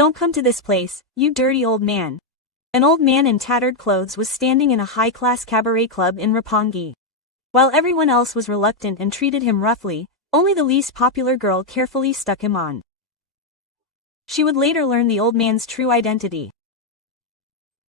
Don't come to this place, you dirty old man. An old man in tattered clothes was standing in a high-class cabaret club in Roppongi. While everyone else was reluctant and treated him roughly, only the least popular girl carefully stuck him on. She would later learn the old man's true identity.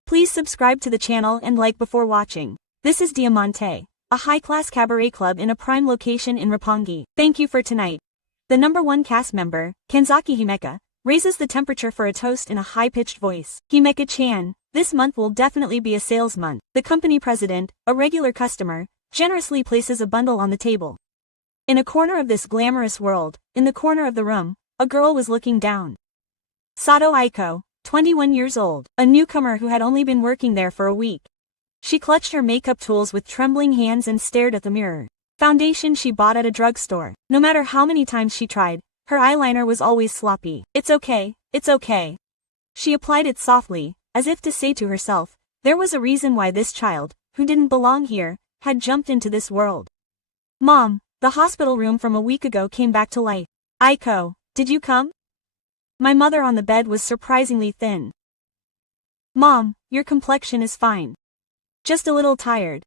Please subscribe to the channel and like before watching. This is Diamante, a high-class cabaret club in a prime location in Roppongi. Thank you for tonight. The number one cast member, Kanzaki Himeka, raises the temperature for a toast in a high-pitched voice. Himeka-chan, this month will definitely be a sales month. The company president, a regular customer, generously places a bundle on the table. In a corner of this glamorous world, in the corner of the room, a girl was looking down. Sato Aiko, 21 years old, a newcomer who had only been working there for a week. She clutched her makeup tools with trembling hands and stared at the mirror. Foundation she bought at a drugstore. No matter how many times she tried, her eyeliner was always sloppy. It's okay, it's okay. She applied it softly, as if to say to herself, there was a reason why this child, who didn't belong here, had jumped into this world. Mom, the hospital room from a week ago came back to life. Aiko, did you come? My mother on the bed was surprisingly thin. Mom, your complexion is fine. Just a little tired.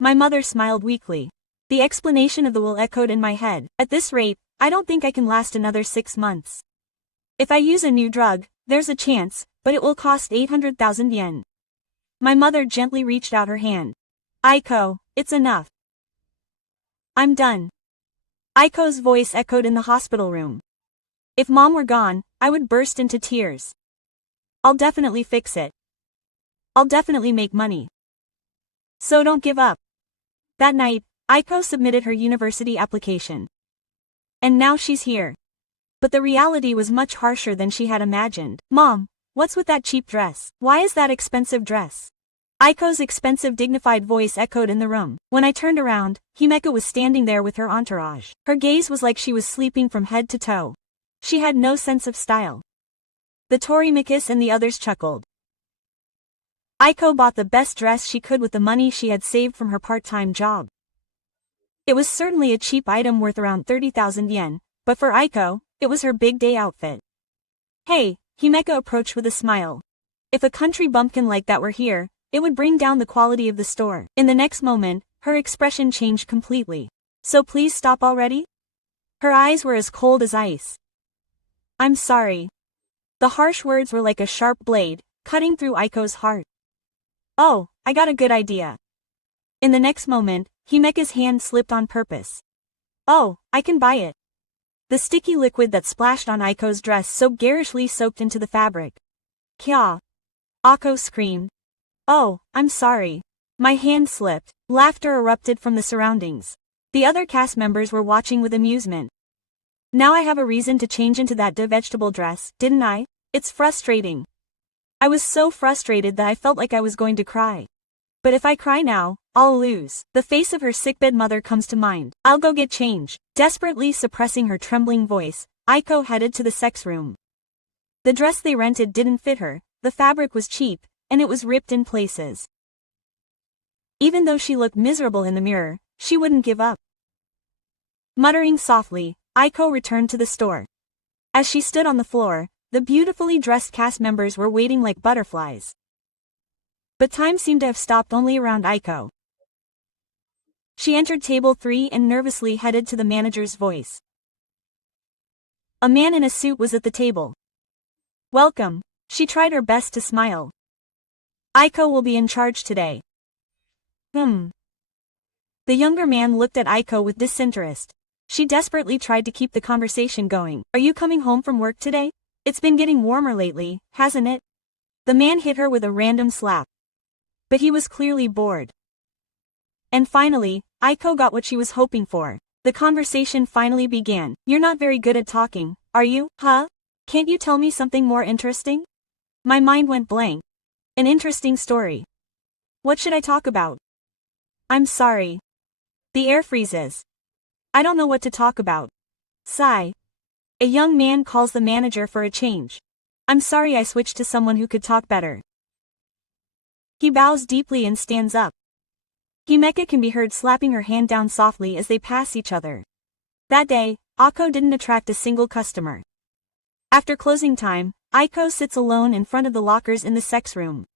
My mother smiled weakly. The explanation of the will echoed in my head. At this rate, I don't think I can last another 6 months. If I use a new drug, there's a chance, but it will cost 800,000 yen. My mother gently reached out her hand. Aiko, it's enough. I'm done. Aiko's voice echoed in the hospital room. If Mom were gone, I would burst into tears. I'll definitely fix it. I'll definitely make money. So don't give up. That night, Aiko submitted her university application. And now she's here. But the reality was much harsher than she had imagined. Mom, what's with that cheap dress? Why is that expensive dress? Aiko's expensive dignified voice echoed in the room. When I turned around, Himeka was standing there with her entourage. Her gaze was like she was sleeping from head to toe. She had no sense of style. The Torimikis and the others chuckled. Aiko bought the best dress she could with the money she had saved from her part-time job. It was certainly a cheap item worth around 30,000 yen, but for Aiko, it was her big day outfit. Hey, Himeka approached with a smile. If a country bumpkin like that were here, it would bring down the quality of the store. In the next moment, her expression changed completely. So please stop already? Her eyes were as cold as ice. I'm sorry. The harsh words were like a sharp blade, cutting through Aiko's heart. Oh, I got a good idea. In the next moment, Himeka's hand slipped on purpose. Oh, I can buy it. The sticky liquid that splashed on Aiko's dress so garishly soaked into the fabric. Kya! Aiko screamed. Oh, I'm sorry. My hand slipped. Laughter erupted from the surroundings. The other cast members were watching with amusement. Now I have a reason to change into that vegetable dress, didn't I? It's frustrating. I was so frustrated that I felt like I was going to cry. But if I cry now, I'll lose. The face of her sickbed mother comes to mind. I'll go get change. Desperately suppressing her trembling voice, Aiko headed to the sex room. The dress they rented didn't fit her, the fabric was cheap, and it was ripped in places. Even though she looked miserable in the mirror, she wouldn't give up. Muttering softly, Aiko returned to the store. As she stood on the floor, the beautifully dressed cast members were waiting like butterflies. But time seemed to have stopped only around Aiko. She entered table 3 and nervously headed to the manager's voice. A man in a suit was at the table. Welcome. She tried her best to smile. Aiko will be in charge today. The younger man looked at Aiko with disinterest. She desperately tried to keep the conversation going. Are you coming home from work today? It's been getting warmer lately, hasn't it? The man hit her with a random slap. But he was clearly bored. And finally, Aiko got what she was hoping for. The conversation finally began. You're not very good at talking, are you? Huh? Can't you tell me something more interesting? My mind went blank. An interesting story. What should I talk about? I'm sorry. The air freezes. I don't know what to talk about. Sigh. A young man calls the manager for a change. I'm sorry, I switched to someone who could talk better. He bows deeply and stands up. Himeka can be heard slapping her hand down softly as they pass each other. That day, Aiko didn't attract a single customer. After closing time, Aiko sits alone in front of the lockers in the sex room.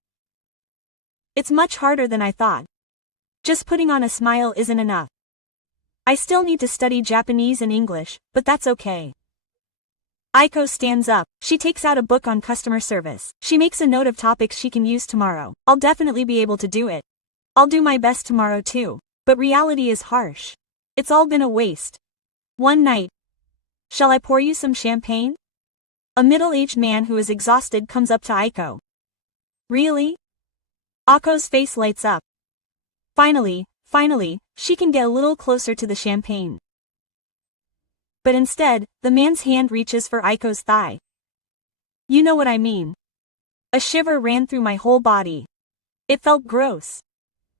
It's much harder than I thought. Just putting on a smile isn't enough. I still need to study Japanese and English, but that's okay. Aiko stands up. She takes out a book on customer service. She makes a note of topics she can use tomorrow. I'll definitely be able to do it. I'll do my best tomorrow too. But reality is harsh. It's all been a waste. One night. Shall I pour you some champagne? A middle-aged man who is exhausted comes up to Aiko. Really? Aiko's face lights up. Finally, she can get a little closer to the champagne. But instead, the man's hand reaches for Aiko's thigh. You know what I mean. A shiver ran through my whole body. It felt gross.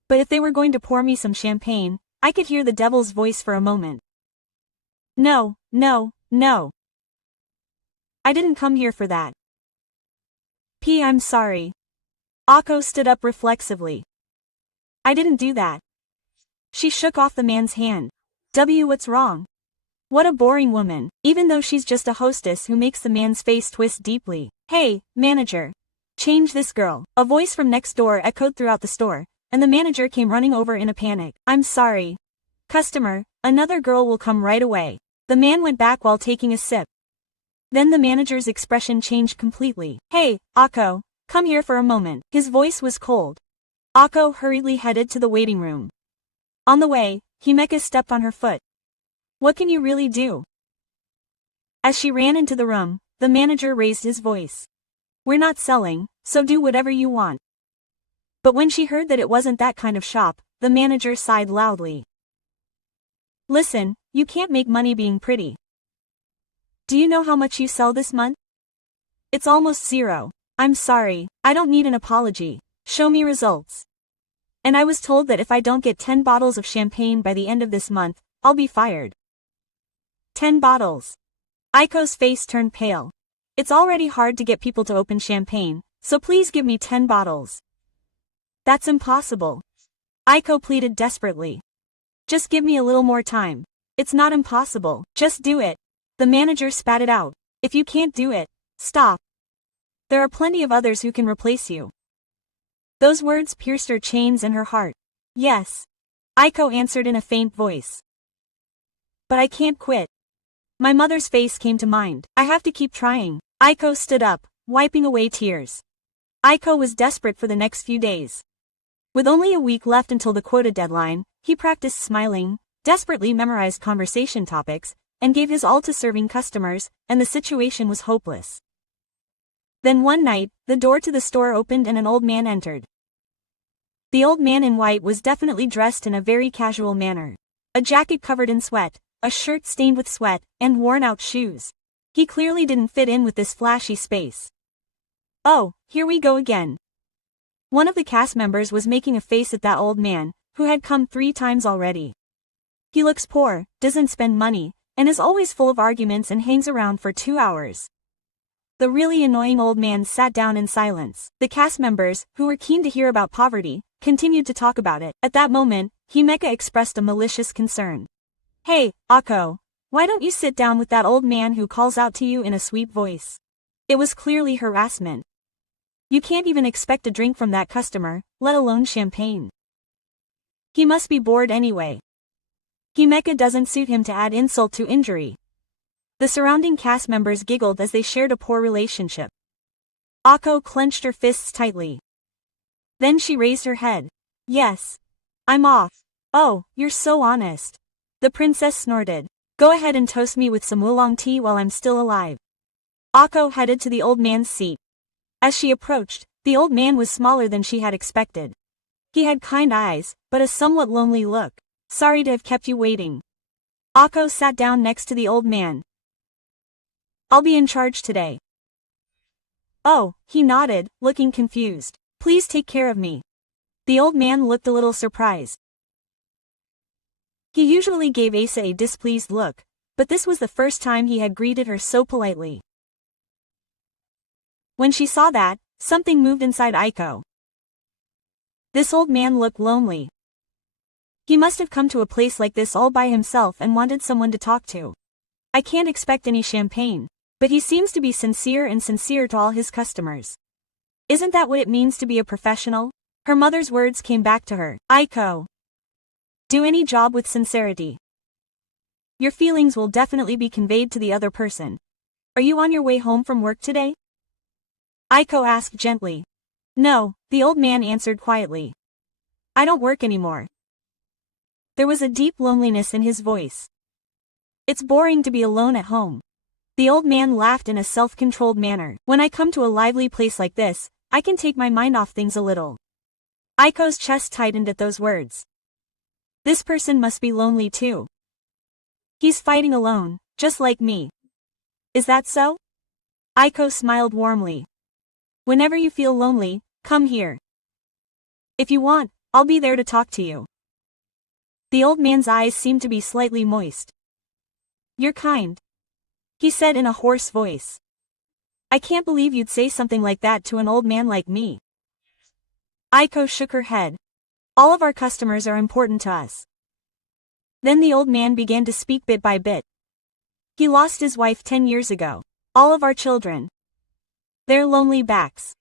But if they were going to pour me some champagne, I could hear the devil's voice for a moment. No. I didn't come here for that. I'm sorry. Aiko stood up reflexively. I didn't do that. She shook off the man's hand. What's wrong? What a boring woman, even though she's just a hostess who makes the man's face twist deeply. Hey, manager. Change this girl. A voice from next door echoed throughout the store, and the manager came running over in a panic. I'm sorry. Customer, another girl will come right away. The man went back while taking a sip. Then the manager's expression changed completely. Hey, Aiko, come here for a moment. His voice was cold. Aiko hurriedly headed to the waiting room. On the way, Himeka stepped on her foot. What can you really do? As she ran into the room, the manager raised his voice. We're not selling, so do whatever you want. But when she heard that it wasn't that kind of shop, the manager sighed loudly. Listen, you can't make money being pretty. Do you know how much you sell this month? It's almost zero. I'm sorry, I don't need an apology. Show me results. And I was told that if I don't get 10 bottles of champagne by the end of this month, I'll be fired. 10 bottles. Aiko's face turned pale. It's already hard to get people to open champagne, so please give me 10 bottles. That's impossible. Aiko pleaded desperately. Just give me a little more time. It's not impossible, just do it. The manager spat it out. If you can't do it, stop. There are plenty of others who can replace you. Those words pierced her chains and her heart. Yes. Aiko answered in a faint voice. But I can't quit. My mother's face came to mind. I have to keep trying. Aiko stood up, wiping away tears. Aiko was desperate for the next few days. With only a week left until the quota deadline, he practiced smiling, desperately memorized conversation topics, and gave his all to serving customers, and the situation was hopeless. Then one night, the door to the store opened and an old man entered. The old man in white was definitely dressed in a very casual manner. A jacket covered in sweat, a shirt stained with sweat, and worn-out shoes. He clearly didn't fit in with this flashy space. Oh, here we go again. One of the cast members was making a face at that old man, who had come 3 times already. He looks poor, doesn't spend money, and is always full of arguments and hangs around for 2 hours. The really annoying old man sat down in silence. The cast members, who were keen to hear about poverty, continued to talk about it. At that moment, Himeka expressed a malicious concern. Hey, Aiko, why don't you sit down with that old man who calls out to you in a sweet voice? It was clearly harassment. You can't even expect a drink from that customer, let alone champagne. He must be bored anyway. Himeka doesn't suit him to add insult to injury. The surrounding cast members giggled as they shared a poor relationship. Aiko clenched her fists tightly. Then she raised her head. Yes. I'm off. Oh, you're so honest. The princess snorted. Go ahead and toast me with some oolong tea while I'm still alive. Aiko headed to the old man's seat. As she approached, the old man was smaller than she had expected. He had kind eyes, but a somewhat lonely look. Sorry to have kept you waiting. Aiko sat down next to the old man. I'll be in charge today. Oh, he nodded, looking confused. Please take care of me. The old man looked a little surprised. He usually gave Asa a displeased look, but this was the first time he had greeted her so politely. When she saw that, something moved inside Aiko. This old man looked lonely. He must have come to a place like this all by himself and wanted someone to talk to. I can't expect any champagne. But he seems to be sincere to all his customers. Isn't that what it means to be a professional? Her mother's words came back to her. Aiko. Do any job with sincerity. Your feelings will definitely be conveyed to the other person. Are you on your way home from work today? Aiko asked gently. No, the old man answered quietly. I don't work anymore. There was a deep loneliness in his voice. It's boring to be alone at home. The old man laughed in a self-controlled manner. When I come to a lively place like this, I can take my mind off things a little. Aiko's chest tightened at those words. This person must be lonely too. He's fighting alone, just like me. Is that so? Aiko smiled warmly. Whenever you feel lonely, come here. If you want, I'll be there to talk to you. The old man's eyes seemed to be slightly moist. You're kind, he said in a hoarse voice. I can't believe you'd say something like that to an old man like me. Aiko shook her head. All of our customers are important to us. Then the old man began to speak bit by bit. He lost his wife 10 years ago. All of our children. They're lonely backs.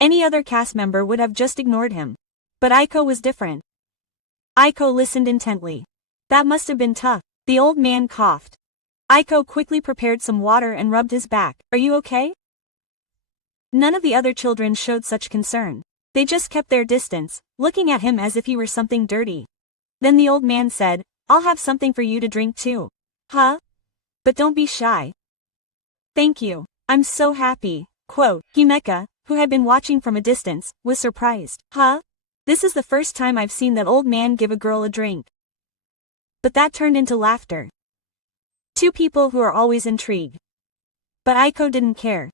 Any other cast member would have just ignored him. But Aiko was different. Aiko listened intently. That must have been tough. The old man coughed. Aiko quickly prepared some water and rubbed his back. Are you okay? None of the other children showed such concern. They just kept their distance, looking at him as if he were something dirty. Then the old man said, I'll have something for you to drink too. Huh? But don't be shy. Thank you. I'm so happy. Quote, Himeka, who had been watching from a distance, was surprised. Huh? This is the first time I've seen that old man give a girl a drink. But that turned into laughter. Two people who are always intrigued. But Aiko didn't care.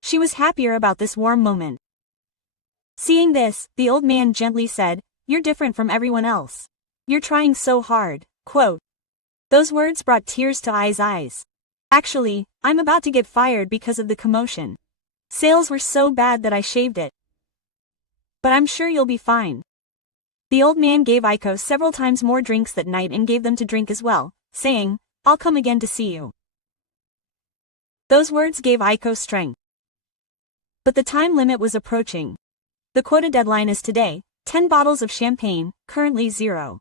She was happier about this warm moment. Seeing this, the old man gently said, You're different from everyone else. You're trying so hard. Quote. Those words brought tears to Ai's eyes. Actually, I'm about to get fired because of the commotion. Sales were so bad that I shaved it. But I'm sure you'll be fine. The old man gave Aiko several times more drinks that night and gave them to drink as well, saying, I'll come again to see you. Those words gave Aiko strength. But the time limit was approaching. The quota deadline is today, 10 bottles of champagne, currently 0.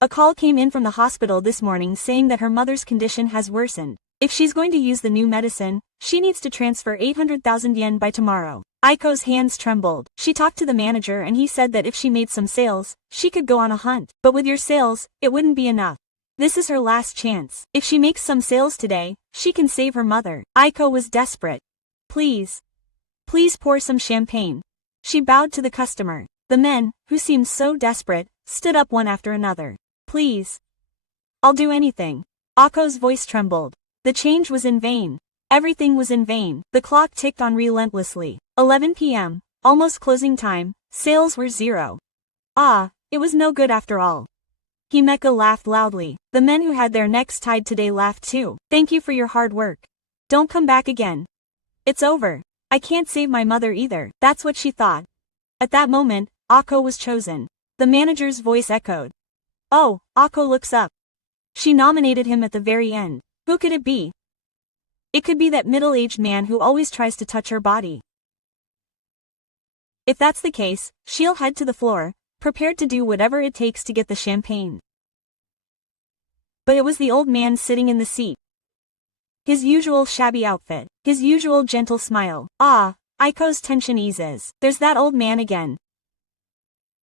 A call came in from the hospital this morning saying that her mother's condition has worsened. If she's going to use the new medicine, she needs to transfer 800,000 yen by tomorrow. Aiko's hands trembled. She talked to the manager and he said that if she made some sales, she could go on a hunt. But with your sales, it wouldn't be enough. This is her last chance. If she makes some sales today, she can save her mother. Aiko was desperate. Please. Please pour some champagne. She bowed to the customer. The men, who seemed so desperate, stood up one after another. Please. I'll do anything. Aiko's voice trembled. The change was in vain. Everything was in vain. The clock ticked on relentlessly. 11 p.m., almost closing time, sales were 0. Ah, it was no good after all. Himeka laughed loudly. The men who had their necks tied today laughed too. Thank you for your hard work. Don't come back again. It's over. I can't save my mother either. That's what she thought. At that moment, Aiko was chosen. The manager's voice echoed. Oh, Aiko looks up. She nominated him at the very end. Who could it be? It could be that middle-aged man who always tries to touch her body. If that's the case, she'll head to the floor, prepared to do whatever it takes to get the champagne. But it was the old man sitting in the seat. His usual shabby outfit, his usual gentle smile. Ah, Aiko's tension eases. There's that old man again.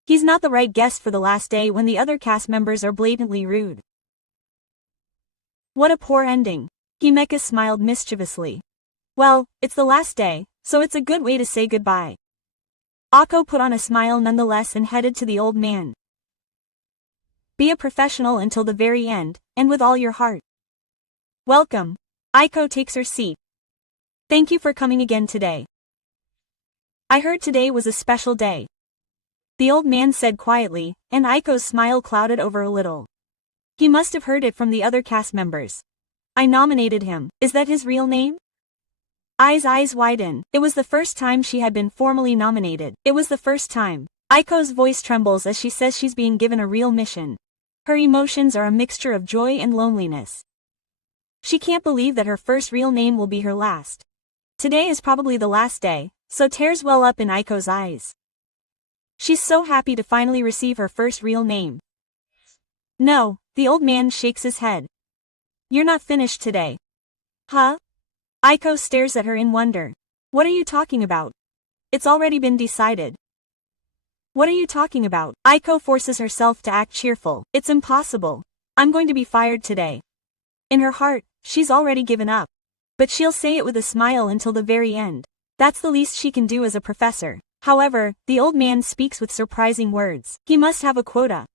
He's not the right guest for the last day when the other cast members are blatantly rude. What a poor ending. Himeka smiled mischievously. Well, it's the last day, so it's a good way to say goodbye. Aiko put on a smile nonetheless and headed to the old man. Be a professional until the very end, and with all your heart. Welcome. Aiko takes her seat. Thank you for coming again today. I heard today was a special day. The old man said quietly, and Aiko's smile clouded over a little. He must have heard it from the other cast members. I nominated him. Is that his real name? Ai's eyes widened. It was the first time she had been formally nominated. It was the first time. Aiko's voice trembles as she says she's being given a real mission. Her emotions are a mixture of joy and loneliness. She can't believe that her first real name will be her last. Today is probably the last day, so tears well up in Aiko's eyes. She's so happy to finally receive her first real name. No, the old man shakes his head. You're not finished today. Huh? Aiko stares at her in wonder. What are you talking about? It's already been decided. What are you talking about? Aiko forces herself to act cheerful. It's impossible. I'm going to be fired today. In her heart, she's already given up. But she'll say it with a smile until the very end. That's the least she can do as a professor. However, the old man speaks with surprising words. He must have a quota.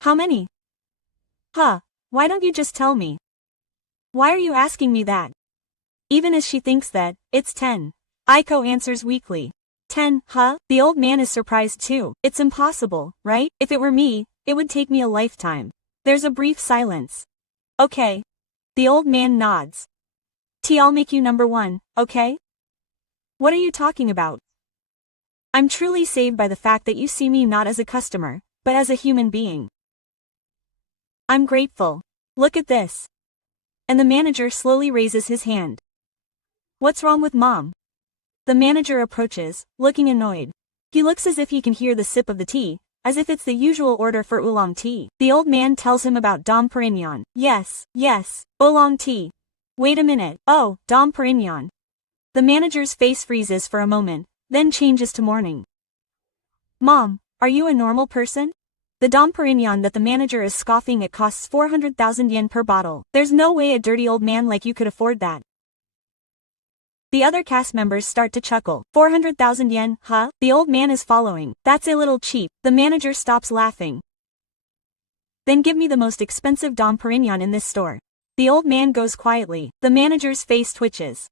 How many? Huh, why don't you just tell me? Why are you asking me that? Even as she thinks that, it's 10. Aiko answers weakly. 10, huh? The old man is surprised too. It's impossible, right? If it were me, it would take me a lifetime. There's a brief silence. Okay. The old man nods. I'll make you number 1, okay? What are you talking about? I'm truly saved by the fact that you see me not as a customer, but as a human being. I'm grateful. Look at this. And the manager slowly raises his hand. What's wrong with Mom? The manager approaches, looking annoyed. He looks as if he can hear the sip of the tea, as if it's the usual order for oolong tea. The old man tells him about Dom Perignon. Yes, oolong tea. Wait a minute. Oh, Dom Perignon. The manager's face freezes for a moment, then changes to mourning. Mom, are you a normal person? The Dom Perignon that the manager is scoffing at costs 400,000 yen per bottle. There's no way a dirty old man like you could afford that. The other cast members start to chuckle. 400,000 yen, huh? The old man is following. That's a little cheap. The manager stops laughing. Then give me the most expensive Dom Perignon in this store. The old man goes quietly. The manager's face twitches.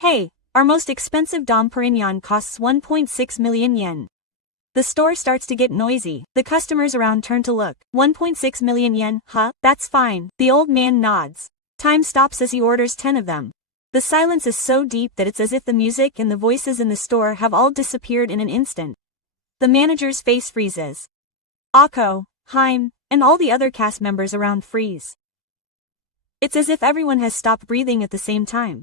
Hey, our most expensive Dom Perignon costs 1.6 million yen. The store starts to get noisy. The customers around turn to look. 1.6 million yen, huh? That's fine. The old man nods. Time stops as he orders 10 of them. The silence is so deep that it's as if the music and the voices in the store have all disappeared in an instant. The manager's face freezes. Akko, Haim, and all the other cast members around freeze. It's as if everyone has stopped breathing at the same time.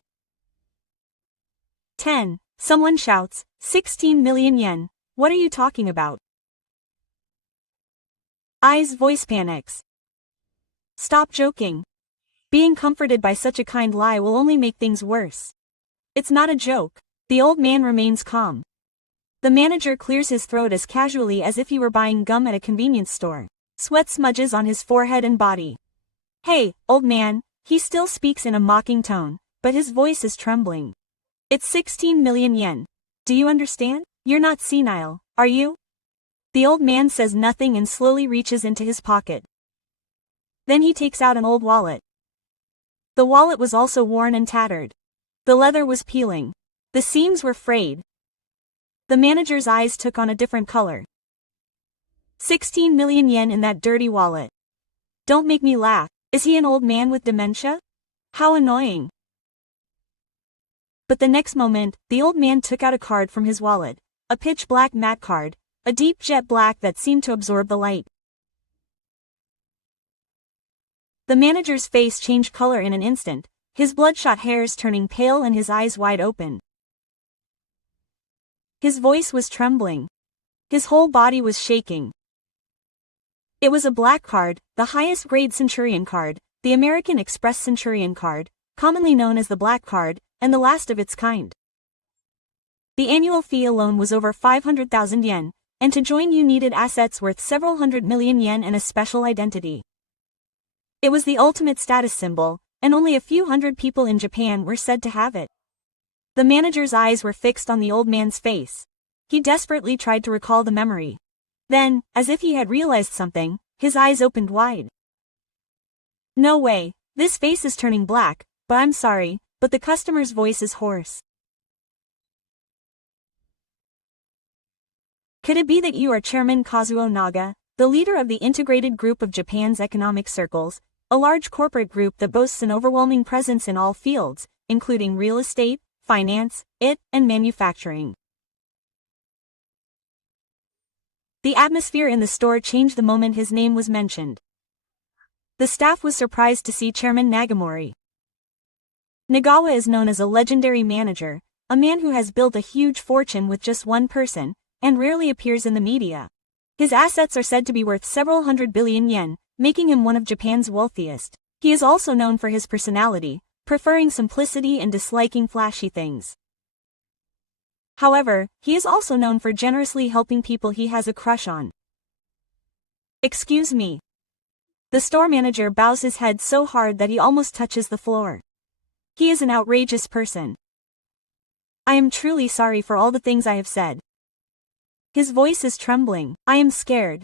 10. Someone shouts, 16 million yen. What are you talking about? Ai's voice panics. Stop joking. Being comforted by such a kind lie will only make things worse. It's not a joke. The old man remains calm. The manager clears his throat as casually as if he were buying gum at a convenience store. Sweat smudges on his forehead and body. Hey, old man, he still speaks in a mocking tone, but his voice is trembling. It's 16 million yen. Do you understand? You're not senile, are you? The old man says nothing and slowly reaches into his pocket. Then he takes out an old wallet. The wallet was also worn and tattered. The leather was peeling. The seams were frayed. The manager's eyes took on a different color. 16 million yen in that dirty wallet. Don't make me laugh. Is he an old man with dementia? How annoying. But the next moment, the old man took out a card from his wallet. A pitch black matte card, a deep jet black that seemed to absorb the light. The manager's face changed color in an instant, his bloodshot hairs turning pale and his eyes wide open. His voice was trembling. His whole body was shaking. It was a black card, the highest grade Centurion card, the American Express Centurion card, commonly known as the black card, and the last of its kind. The annual fee alone was over 500,000 yen, and to join you needed assets worth several hundred million yen and a special identity. It was the ultimate status symbol, and only a few hundred people in Japan were said to have it. The manager's eyes were fixed on the old man's face. He desperately tried to recall the memory. Then, as if he had realized something, his eyes opened wide. No way, this face is turning black, but I'm sorry, but the customer's voice is hoarse. Could it be that you are Chairman Kazuo Naga, the leader of the integrated group of Japan's economic circles, a large corporate group that boasts an overwhelming presence in all fields, including real estate, finance, and manufacturing? The atmosphere in the store changed the moment his name was mentioned. The staff was surprised to see Chairman Nagamori. Nagawa is known as a legendary manager, a man who has built a huge fortune with just one person, and rarely appears in the media. His assets are said to be worth several hundred billion yen, making him one of Japan's wealthiest. He is also known for his personality, preferring simplicity and disliking flashy things. However, he is also known for generously helping people he has a crush on. Excuse me. The store manager bows his head so hard that he almost touches the floor. He is an outrageous person. I am truly sorry for all the things I have said. His voice is trembling. I am scared.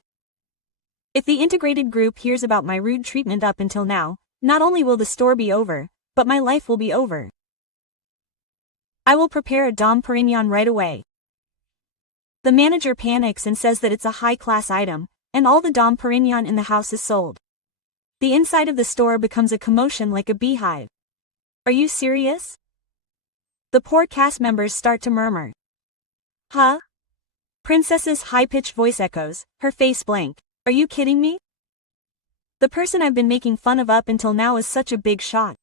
If the integrated group hears about my rude treatment up until now, not only will the store be over, but my life will be over. I will prepare a Dom Perignon right away. The manager panics and says that it's a high-class item, and all the Dom Perignon in the house is sold. The inside of the store becomes a commotion like a beehive. Are you serious? The poor cast members start to murmur. Huh? Princess's high-pitched voice echoes, her face blank. Are you kidding me? The person I've been making fun of up until now is such a big shot.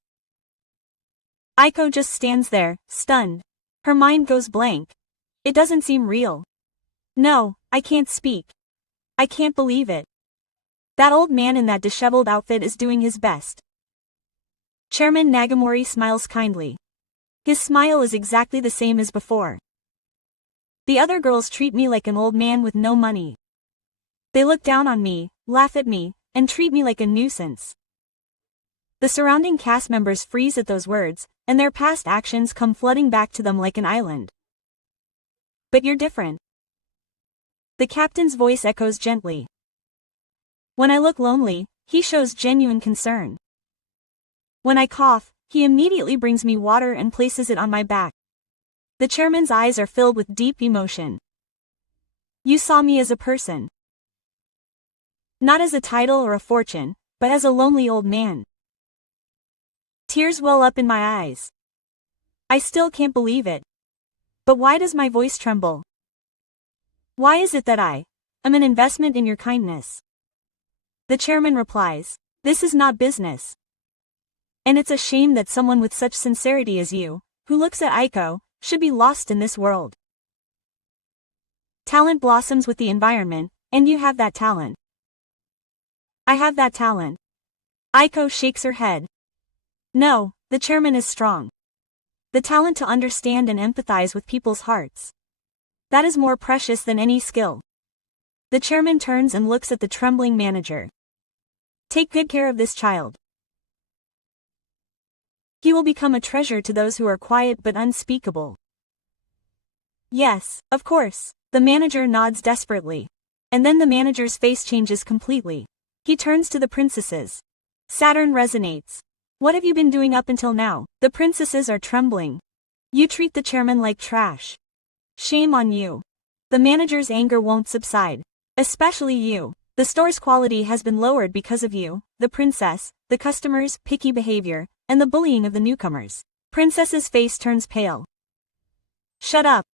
Aiko just stands there, stunned. Her mind goes blank. It doesn't seem real. No, I can't speak. I can't believe it. That old man in that disheveled outfit is doing his best. Chairman Nagamori smiles kindly. His smile is exactly the same as before. The other girls treat me like an old man with no money. They look down on me, laugh at me, and treat me like a nuisance. The surrounding cast members freeze at those words, and their past actions come flooding back to them like an island. But you're different. The captain's voice echoes gently. When I look lonely, he shows genuine concern. When I cough, he immediately brings me water and places it on my back. The chairman's eyes are filled with deep emotion. You saw me as a person. Not as a title or a fortune, but as a lonely old man. Tears well up in my eyes. I still can't believe it. But why does my voice tremble? Why is it that I am an investment in your kindness? The chairman replies, this is not business. And it's a shame that someone with such sincerity as you, who looks at Aiko, should be lost in this world. Talent blossoms with the environment, and you have that talent. I have that talent. Aiko shakes her head. No, the chairman is strong. The talent to understand and empathize with people's hearts. That is more precious than any skill. The chairman turns and looks at the trembling manager. Take good care of this child. He will become a treasure to those who are quiet but unspeakable. Yes, of course. The manager nods desperately. And then the manager's face changes completely. He turns to the princesses. Saturn resonates. What have you been doing up until now? The princesses are trembling. You treat the chairman like trash. Shame on you. The manager's anger won't subside. Especially you. The store's quality has been lowered because of you, the princess, the customers' picky behavior, and the bullying of the newcomers. Princess's face turns pale. Shut up.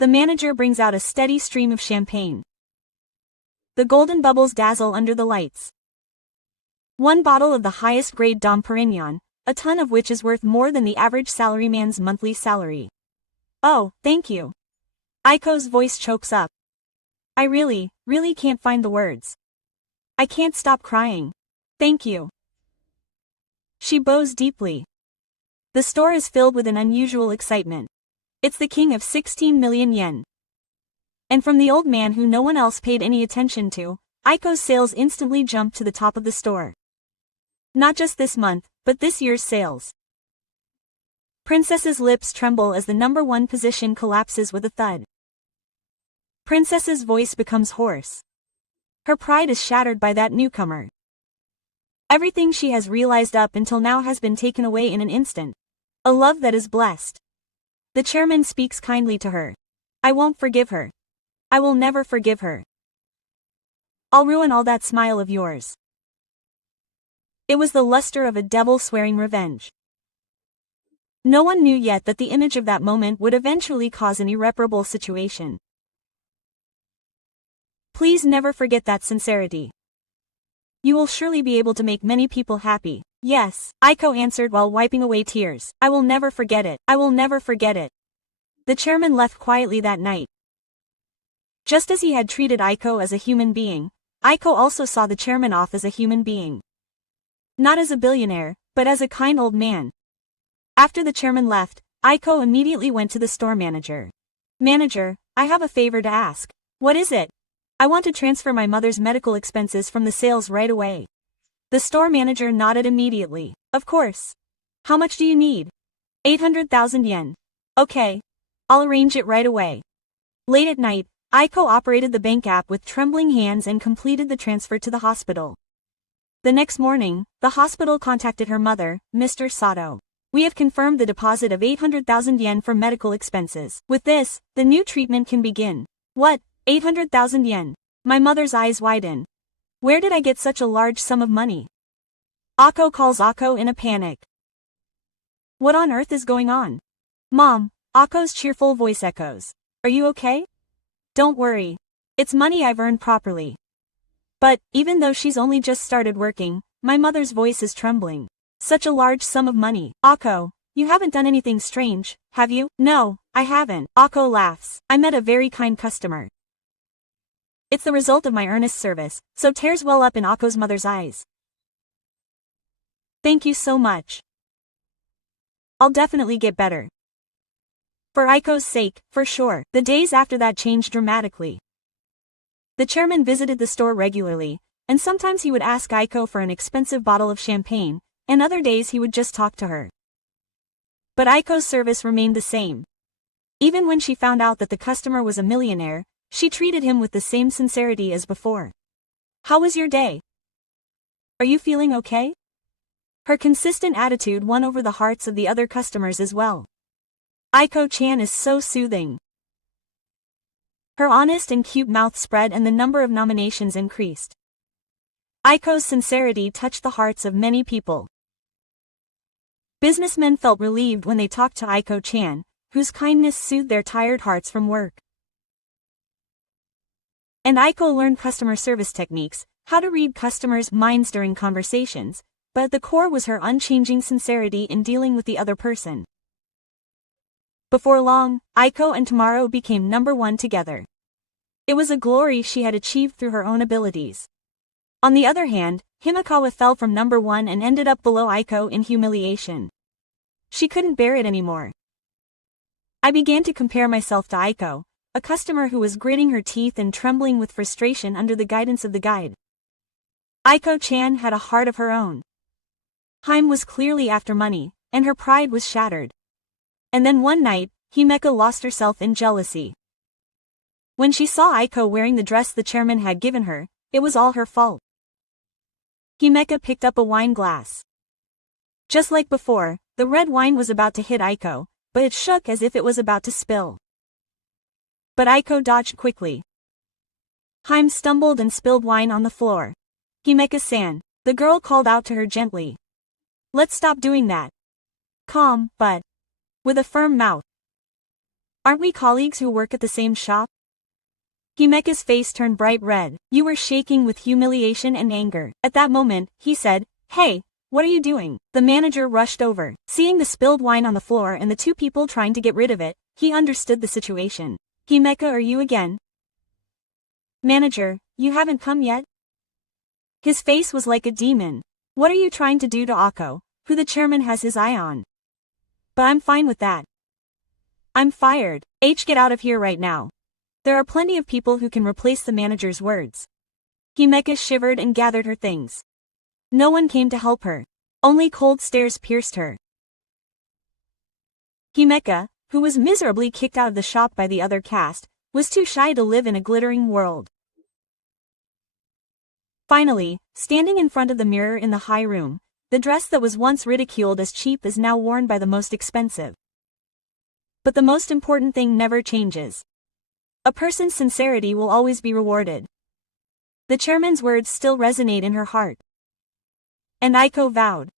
The manager brings out a steady stream of champagne. The golden bubbles dazzle under the lights. One bottle of the highest grade Dom Perignon, a ton of which is worth more than the average salaryman's monthly salary. Oh, thank you. Aiko's voice chokes up. I really can't find the words. I can't stop crying. Thank you. She bows deeply. The store is filled with an unusual excitement. It's the king of 16 million yen. And from the old man who no one else paid any attention to, Aiko's sales instantly jumped to the top of the store. Not just this month, but this year's sales. Princess's lips tremble as the #1 position collapses with a thud. Princess's voice becomes hoarse. Her pride is shattered by that newcomer. Everything she has realized up until now has been taken away in an instant. A love that is blessed. The chairman speaks kindly to her. I won't forgive her. I will never forgive her. I'll ruin all that smile of yours. It was the luster of a devil swearing revenge. No one knew yet that the image of that moment would eventually cause an irreparable situation. Please never forget that sincerity. You will surely be able to make many people happy. Yes, Aiko answered while wiping away tears. I will never forget it. I will never forget it. The chairman left quietly that night. Just as he had treated Aiko as a human being, Aiko also saw the chairman off as a human being. Not as a billionaire, but as a kind old man. After the chairman left, Aiko immediately went to the store manager. Manager, I have a favor to ask. What is it? I want to transfer my mother's medical expenses from the sales right away. The store manager nodded immediately. Of course. How much do you need? 800,000 yen. Okay. I'll arrange it right away. Late at night, Aiko operated the bank app with trembling hands and completed the transfer to the hospital. The next morning, the hospital contacted her mother, Mr. Sato. We have confirmed the deposit of 800,000 yen for medical expenses. With this, the new treatment can begin. What? 800,000 yen? My mother's eyes widen. Where did I get such a large sum of money? Akko calls Akko in a panic. What on earth is going on? Mom, Akko's cheerful voice echoes. Are you okay? Don't worry. It's money I've earned properly. But, even though she's only just started working, my mother's voice is trembling. Such a large sum of money. Akko, you haven't done anything strange, have you? No, I haven't. Akko laughs. I met a very kind customer. It's the result of my earnest service, so tears well up in Akko's mother's eyes. Thank you so much. I'll definitely get better. For Aiko's sake, for sure. The days after that changed dramatically. The chairman visited the store regularly, and sometimes he would ask Aiko for an expensive bottle of champagne, and other days he would just talk to her. But Aiko's service remained the same. Even when she found out that the customer was a millionaire, she treated him with the same sincerity as before. How was your day? Are you feeling okay? Her consistent attitude won over the hearts of the other customers as well. Aiko-chan is so soothing. Her honest and cute mouth spread and the number of nominations increased. Aiko's sincerity touched the hearts of many people. Businessmen felt relieved when they talked to Aiko-chan, whose kindness soothed their tired hearts from work. And Aiko learned customer service techniques, how to read customers' minds during conversations, but at the core was her unchanging sincerity in dealing with the other person. Before long, Aiko and Tamaro became #1 together. It was a glory she had achieved through her own abilities. On the other hand, Himekawa fell from #1 and ended up below Aiko in humiliation. She couldn't bear it anymore. I began to compare myself to Aiko, a customer who was gritting her teeth and trembling with frustration under the guidance of the guide. Aiko-chan had a heart of her own. Haim was clearly after money, and her pride was shattered. And then one night, Himeka lost herself in jealousy. When she saw Aiko wearing the dress the chairman had given her, it was all her fault. Himeka picked up a wine glass. Just like before, the red wine was about to hit Aiko, but it shook as if it was about to spill. But Aiko dodged quickly. Haim stumbled and spilled wine on the floor. Himeka-san, the girl called out to her gently. Let's stop doing that. Calm, but with a firm mouth. Aren't we colleagues who work at the same shop? Himeka's face turned bright red. You were shaking with humiliation and anger. At that moment, he said, Hey, what are you doing? The manager rushed over. Seeing the spilled wine on the floor and the two people trying to get rid of it, he understood the situation. Himeka, are you again? Manager, you haven't come yet? His face was like a demon. What are you trying to do to Akko, who the chairman has his eye on? But I'm fine with that. I'm fired. Get out of here right now. There are plenty of people who can replace the manager's words. Himeka shivered and gathered her things. No one came to help her. Only cold stares pierced her. Himeka, who was miserably kicked out of the shop by the other cast, was too shy to live in a glittering world. Finally, standing in front of the mirror in the high room, the dress that was once ridiculed as cheap is now worn by the most expensive. But the most important thing never changes. A person's sincerity will always be rewarded. The chairman's words still resonate in her heart. And Aiko vowed.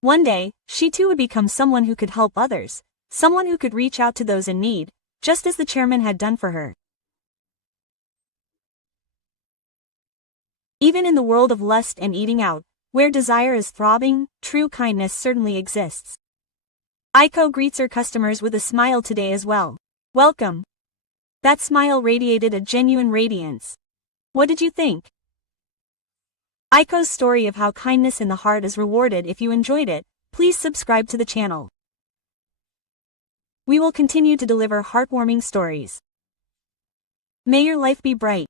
One day, she too would become someone who could help others, someone who could reach out to those in need, just as the chairman had done for her. Even in the world of lust and eating out, Where desire is throbbing, true kindness certainly exists. Aiko greets her customers with a smile today as well. Welcome. That smile radiated a genuine radiance. What did you think? Aiko's story of how kindness in the heart is rewarded. If you enjoyed it, please subscribe to the channel. We will continue to deliver heartwarming stories. May your life be bright.